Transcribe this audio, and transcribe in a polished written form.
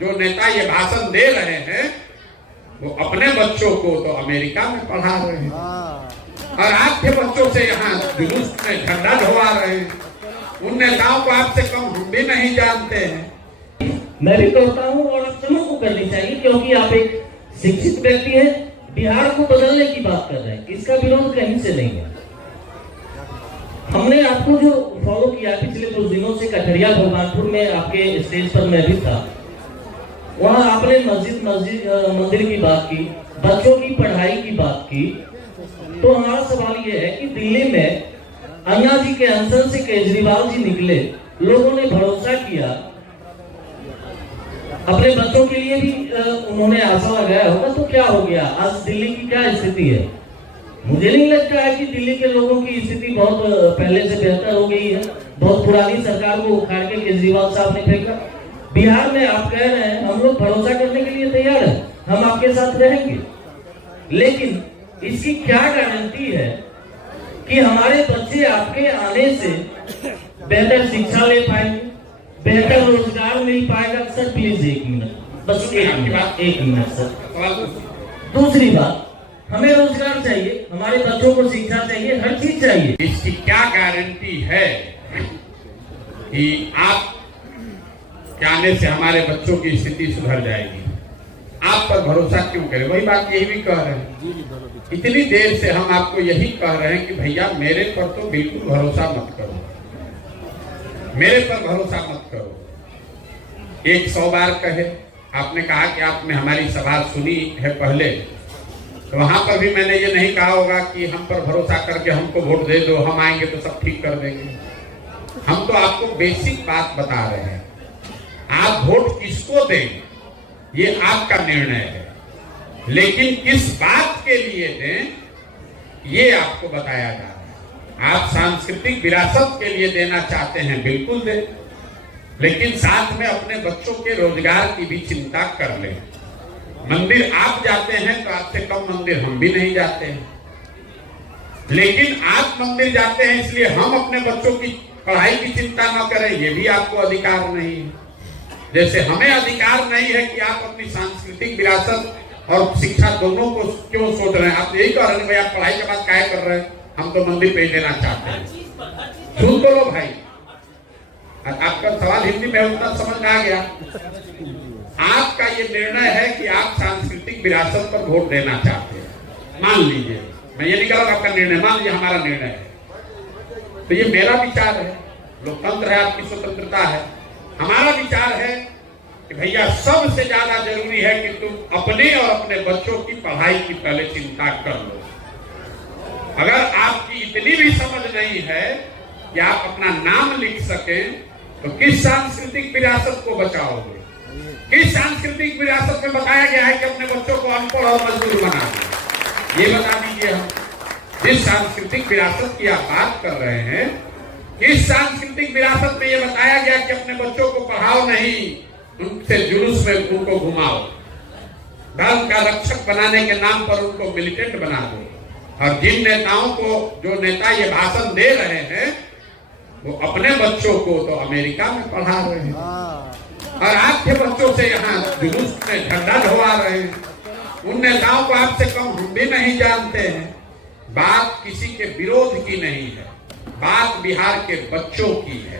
जो नेता ये भाषण दे रहे हैं वो अपने बच्चों को तो अमेरिका में पढ़ा रहे हैं और आपके बच्चों से यहाँ जुलूस में झंडा ढोवा रहे हैं। उन नेताओं को आपसे कम हम भी नहीं जानते हैं। मैं भी कहता हूँ और आप समूह को करनी चाहिए, क्योंकि आप एक शिक्षित व्यक्ति हैं, बिहार को बदलने की बात कर रहे हैं, इसका विरोध कहीं से नहीं है। हमने आपको जो फॉलो किया पिछले कुछ दिनों से, कठरिया भगवानपुर में आपके स्टेज पर मैं भी था, वहाँ आपने मंदिर की बात की, बच्चों की पढ़ाई की बात की। तो हमारा सवाल ये है कि दिल्ली में अन्ना जी के अनशन से केजरीवाल जी निकले, लोगों ने भरोसा किया, अपने बच्चों के लिए भी उन्होंने आशा लगाया होगा, तो क्या हो गया? आज दिल्ली की क्या स्थिति है? मुझे नहीं लगता है कि दिल्ली के लोगों की स्थिति बहुत पहले से बेहतर हो गई है। बहुत पुरानी सरकार को उखाड़ के केजरीवाल साहब ने फेंका। बिहार में आप कह रहे हैं हम लोग भरोसा करने के लिए तैयार हैं, हम आपके साथ रहेंगे, लेकिन इसकी क्या गारंटी है कि हमारे बच्चे आपके आने से बेहतर शिक्षा ले पाएंगे, बेहतर रोजगार मिल पाएगा? सर प्लीज एक मिनट, बस एक मिनट सर। दूसरी बात, हमें रोजगार चाहिए, हमारे बच्चों को शिक्षा चाहिए, हर चीज चाहिए। इसकी क्या गारंटी है कि आप के आने से हमारे बच्चों की स्थिति सुधर जाएगी? आप पर भरोसा क्यों करें? वही बात यही भी कह रहे हैं, इतनी देर से हम आपको यही कह रहे हैं कि भैया मेरे पर तो बिल्कुल भरोसा मत करो, मेरे पर भरोसा मत करो। 100 बार कहे, आपने कहा कि आपने हमारी सभा सुनी है पहले, तो वहां पर भी मैंने ये नहीं कहा होगा कि हम पर भरोसा करके हमको वोट दे दो, हम आएंगे तो सब ठीक कर देंगे। हम तो आपको बेसिक बात बता रहे हैं, आप वोट किसको दें ये आपका निर्णय है, लेकिन किस बात के लिए दें ये आपको बताया जा रहा है। आप सांस्कृतिक विरासत के लिए देना चाहते हैं, बिल्कुल दें, लेकिन साथ में अपने बच्चों के रोजगार की भी चिंता कर लें। मंदिर आप जाते हैं तो आपसे कम मंदिर हम भी नहीं जाते हैं, लेकिन आप मंदिर जाते हैं इसलिए हम अपने बच्चों की पढ़ाई की चिंता न करें, ये भी आपको अधिकार नहीं है। जैसे हमें अधिकार नहीं है कि आप अपनी सांस्कृतिक विरासत और शिक्षा दोनों को क्यों सोच रहे हैं। आप यही कह रहे हैं भाई आप पढ़ाई के बाद क्या कर रहे हैं, हम तो मंदिर पे देना चाहते हैं। सुन तो लो भाई, आपका सवाल हिंदी में उतना समझ में आ गया। आपका ये निर्णय है कि आप सांस्कृतिक विरासत पर वोट देना चाहते हैं, मान लीजिए, मैं ये नहीं कह रहा आपका निर्णय, मान लीजिए हमारा निर्णय है, तो ये मेरा विचार है, लोकतंत्र है, आपकी स्वतंत्रता है। हमारा विचार है कि भैया सबसे ज्यादा जरूरी है कि तुम अपने और अपने बच्चों की पढ़ाई की पहले चिंता कर लो। अगर आपकी इतनी भी समझ नहीं है कि आप अपना नाम लिख सकें, तो किस सांस्कृतिक विरासत को बचाओगे? किस सांस्कृतिक विरासत में बताया गया है कि अपने बच्चों को अनपढ़ और मजदूर बना दो? ये बता दीजिए। हम जिस सांस्कृतिक विरासत की आप बात कर रहे हैं, इस सांस्कृतिक विरासत में यह बताया गया कि अपने बच्चों को पढ़ाओ नहीं, उनसे जुलूस में उनको घुमाओ, धर्म का रक्षक बनाने के नाम पर उनको मिलिटेंट बना दो। और जिन नेताओं को, जो नेता ये भाषण दे रहे हैं, वो अपने बच्चों को तो अमेरिका में पढ़ा रहे हैं और आपके बच्चों से यहाँ जुलूस में झंडा ढोवा रहे हैं। उन नेताओं को आपसे कम हम भी नहीं जानते हैं। बात किसी के विरोध की नहीं है, बात बिहार के बच्चों की है।